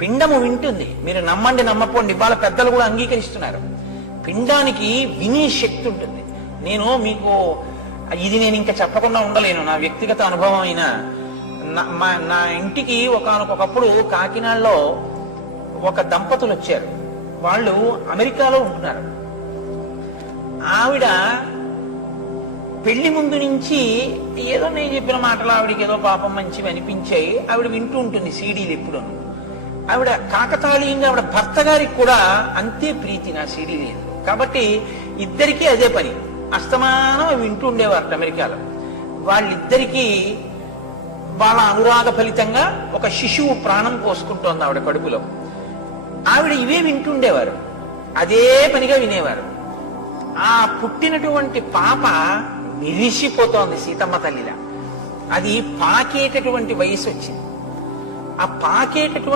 పిండము వింటుంది. మీరు నమ్మండి నమ్మపోండి, ఇవాళ పెద్దలు కూడా అంగీకరిస్తున్నారు. పిండానికి వినే శక్తి ఉంటుంది. నేను మీకు ఇది నేను ఇంకా చెప్పకుండా ఉండలేను, నా వ్యక్తిగత అనుభవం అయినా. నా ఇంటికి ఒకానొకప్పుడు కాకినాడలో ఒక దంపతులు వచ్చారు. వాళ్ళు అమెరికాలో ఉంటున్నారు. ఆవిడ పెళ్లి ముందు నుంచి ఏదో నేను చెప్పిన మాటలు ఆవిడకి ఏదో పాపం మంచివి అనిపించాయి. ఆవిడ వింటూ ఉంటుంది సీడీలు ఎప్పుడు. ఆవిడ కాకతాళీయంగా ఆవిడ భర్త గారికి కూడా అంతే ప్రీతి నా సీడీలు. కాబట్టి ఇద్దరికీ అదే పని, అస్తమానం వింటూ ఉండేవారు అమెరికాలో. వాళ్ళిద్దరికీ వాళ్ళ అనురాగ ఫలితంగా ఒక శిశువు ప్రాణం పోసుకుంటోంది ఆవిడ కడుపులో. ఆవిడ ఇవే వింటుండేవారు, అదే పనిగా వినేవారు. ఆ పుట్టినటువంటి పాప మెరిసిపోతోంది సీతమ్మ తల్లిలా. అది పాకేటటువంటి వయసు వచ్చింది. ఆ పాకేటటువంటి